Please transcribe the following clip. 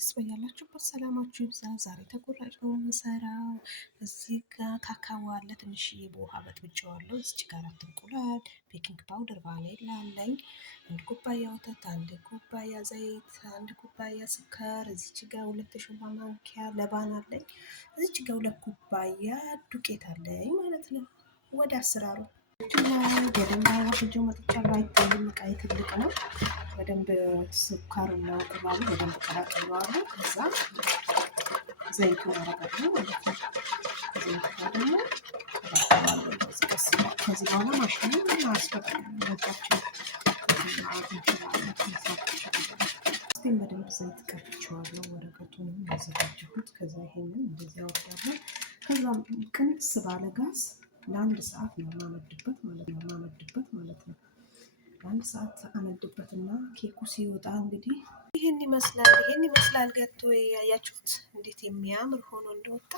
ጋይስ በያላችሁበት ሰላማችሁ ይብዛ። ዛሬ ተቆራጭ ነው የምሰራው። እዚህ ጋር ካካዋ አለ፣ ትንሽዬ በውሃ በጥብጬዋለሁ። እዚች ጋር 4 እንቁላል፣ ቤኪንግ ፓውደር፣ ቫኒላ አለኝ፣ 1 ኩባያ ወተት፣ 1 ኩባያ ዘይት፣ 1 ኩባያ ስኳር፣ እዚች ጋር 2 የሾርባ ማንኪያ ለባን አለኝ፣ እዚች ጋር 2 ኩባያ ዱቄት አለኝ ማለት ነው። ወደ አሰራሩ በደንብ አዋህጄው መጥቻለሁ። አይታይም፣ እቃዬ ትልቅ ነው። በደንብ ስኳርና እንቁላሉ በደንብ ቀላቅለዋለሁ። ከዛ ዘይቱን አደርጋለሁ ማለት ነው። ዘይቱ ጋር ደግሞ ቀላቅለዋለሁ። ከዚህ በኋላ ማሽኑ አያስፈቅድም። በእጃችን ስቴን በደንብ ዘይት ቀብቼዋለሁ። ወረቀቱንም ያዘጋጀሁት። ከዛ ይሄንን እንደዚህ አወርዳለሁ። ከዛ ቅንስ ባለ ጋዝ ለአንድ ሰዓት ነው የማመድበት ማለት ነው። ለአንድ ሰዓት አመድበትና ኬኩ ሲወጣ እንግዲህ ይሄን ይመስላል። ገቶ ያያችሁት እንዴት የሚያምር ሆኖ እንደወጣ